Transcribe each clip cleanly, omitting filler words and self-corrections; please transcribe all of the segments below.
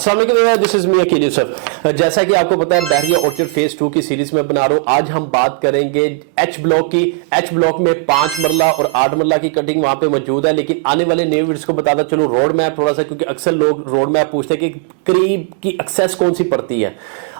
अस्सलाम वालेकुम, this is me Aqeel Yusuf. जैसा कि आपको पता है बहरिया ऑर्चर्ड फेज 2 की सीरीज में बना रहा हूं। आज हम बात करेंगे एच ब्लॉक की। एच ब्लॉक में 5 मरला और 8 मरला की कटिंग वहां पे मौजूद है, लेकिन आने वाले न्यू वीडियोस को बताता चलो रोड मैप थोड़ा सा, क्योंकि अक्सर लोग रोड मैप पूछते हैं कि करीब की एक्सेस कौन सी पड़ती है।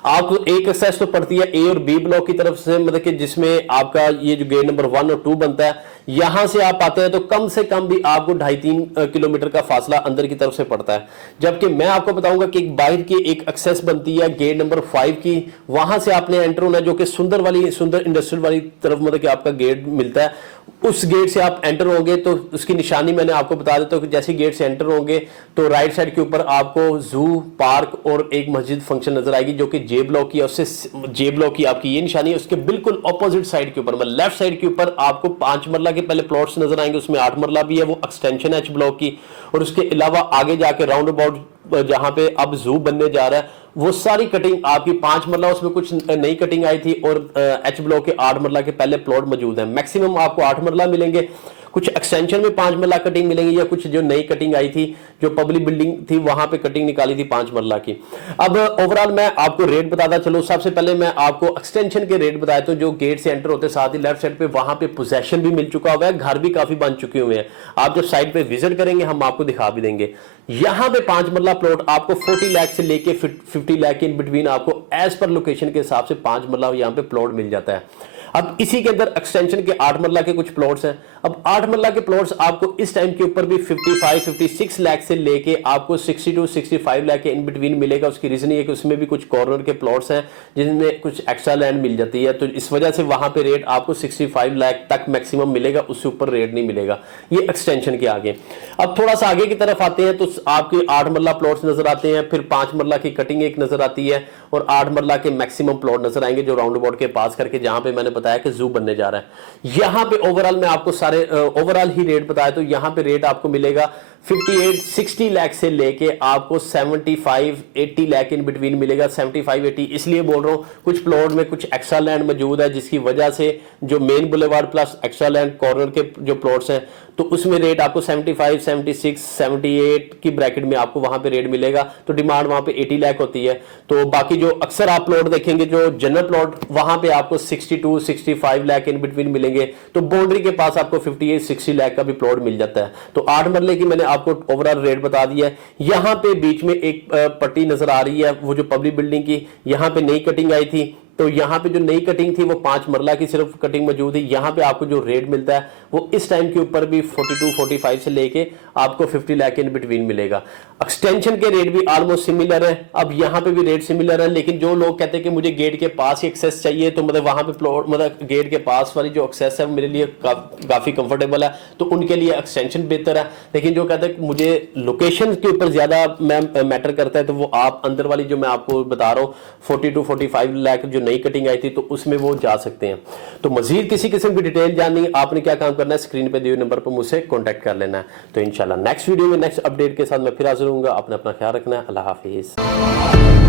आपको एक एक्सेस तो पड़ती है ए और बी ब्लॉक की तरफ से, मतलब कि जिसमें आपका ये जो गेट नंबर 1 और 2 बनता है, यहां से आप आते हैं तो कम से कम भी आपको 2.5-3 किलोमीटर का फासला अंदर की तरफ से पड़ता है। जबकि मैं आपको बताऊंगा कि एक बाहर की एक एक्सेस बनती है गेट नंबर 5 की, वहां से आपने एंटर होना है, जो कि सुंदर इंडस्ट्रियल वाली तरफ, मतलब कि आपका गेट मिलता है। उस गेट से आप एंटर होंगे तो उसकी निशानी मैंने आपको बता देता हूं कि जैसे गेट से एंटर होंगे तो राइट साइड के ऊपर आपको जू, पार्क और एक मस्जिद फंक्शन नजर आएगी, जो कि जे ब्लॉक की है। उससे जे ब्लॉक की आपकी ये निशानी है। उसके बिल्कुल ऑपोजिट साइड के ऊपर, मतलब लेफ्ट साइड के ऊपर आपको 5 मरला के पहले प्लॉट्स नजर आएंगे, उसमें 8 मरला भी है, वो एक्सटेंशन है एच ब्लॉक की। और उसके अलावा आगे जाके राउंड अबाउट जहां पे अब जू बनने जा रहा है, वो सारी कटिंग आपकी 5 मरला, उसमें कुछ नई कटिंग आई थी, और एच ब्लॉक के 8 मरला के पहले प्लॉट मौजूद है। मैक्सिमम आपको 8 मरला मिलेंगे, कुछ एक्सटेंशन में 5 मरला कटिंग मिलेंगी, या कुछ जो नई कटिंग आई थी, जो पब्लिक बिल्डिंग थी वहां पे कटिंग निकाली थी 5 मरला की। अब ओवरऑल मैं आपको रेट बताता चलो। सबसे पहले मैं आपको एक्सटेंशन के रेट बताता हूं। जो गेट से एंटर होते साथ ही लेफ्ट साइड पे वहां पे पोजेशन भी मिल चुका हुआ है, घर भी काफी बन चुके हुए हैं। आप जब साइड पे विजिट करेंगे हम आपको दिखा भी देंगे। यहां पे 5 मरला प्लॉट आपको 40 लाख से लेके 50 लाख के इन बिटवीन आपको एज पर लोकेशन के हिसाब से 5 मरला यहां पे प्लॉट मिल जाता है। अब इसी के अंदर एक्सटेंशन के 8 मरला के कुछ प्लॉट्स हैं। अब 8 मरला के प्लॉट्स आपको इस टाइम के ऊपर भी 55-56 लाख से लेके आपको 60-65 लाख के इन बिटवीन मिलेगा। उसकी रीजन ये है कि उसमें भी कुछ कॉर्नर के प्लॉट्स हैं जिनमें कुछ एक्स्ट्रा लैंड मिल जाती है, तो इस वजह से वहां पे रेट आपको 65 लाख तक मैक्सिमम मिलेगा, उससे ऊपर रेट नहीं मिलेगा। ये एक्सटेंशन के आगे। अब थोड़ा सा आगे की तरफ आते हैं तो आपके 8 मरला प्लॉट्स नजर आते हैं, फिर 5 मरला की कटिंग एक नजर आती है, और 8 मरला के मैक्सिमम प्लॉट नजर आएंगे जो राउंड अबाउट के पास करके, जहां पे मैंने बताया कि जू बनने जा रहा है। यहां पे ओवरऑल मैं आपको सारे ओवरऑल ही रेट बताया, तो यहां पे रेट आपको मिलेगा 58-60 लाख से लेके आपको 75-80 लाख इन बिटवीन मिलेगा। 75-80 इसलिए बोल रहा हूं, कुछ प्लॉट में कुछ एक्स्ट्रा लैंड मौजूद है, जिसकी वजह से जो main boulevard plus extra land corner के जो प्लॉट्स हैं, तो उसमें रेट आपको 75, 76, 78 की ब्रैकेट में आपको वहां पे रेट मिलेगा। तो डिमांड वहां पे 80 लाख होती है। तो बाकी जो अक्सर आप प्लॉट देखेंगे जो जनरल प्लॉट, वहां पे आपको 62-65 लाख इन बिटवीन मिलेंगे। तो बाउंड्री के पास आपको 58-60 लाख का भी प्लॉट मिल जाता है। तो 8 मरले की मैंने आपको ओवरऑल रेट बता दिया है। यहां पे बीच में एक पट्टी नजर आ रही है, वो जो पब्लिक बिल्डिंग की, यहां पे नई कटिंग आई थी, तो यहां पे जो नई कटिंग थी वो 5 मरला की सिर्फ कटिंग मौजूद है। यहां पे आपको जो रेट मिलता है वो इस टाइम के ऊपर भी 42-45 से लेके आपको 50 लाख इन बिटवीन मिलेगा। एक्सटेंशन के रेट भी ऑलमोस्ट सिमिलर है। अब यहां पे भी रेट सिमिलर है, लेकिन जो लोग कहते हैं कि मुझे गेट के पास ही एक्सेस चाहिए, तो मतलब वहां पे प्लॉट, मतलब गेट के पास वाली जो एक्सेस है मेरे लिए काफी कंफर्टेबल है, तो उनके लिए एक्सटेंशन बेहतर है। लेकिन जो कहते हैं कि मुझे लोकेशन के ऊपर ज्यादा मैटर करता है, तो वो आप अंदर वाली जो मैं आपको बता रहा हूँ 40-45 लाख जो नई कटिंग आई थी, तो उसमें वो जा सकते हैं। तो मजीद किसी किस्म की डिटेल जाननी है, आपने क्या काम करना है, स्क्रीन पे दिए नंबर पर मुझसे कांटेक्ट कर लेना है। तो इंशाल्लाह नेक्स्ट वीडियो में नेक्स्ट अपडेट के साथ मैं फिर हाजिर होऊंगा। आपने अपना ख्याल रखना है। अल्लाह हाफिज।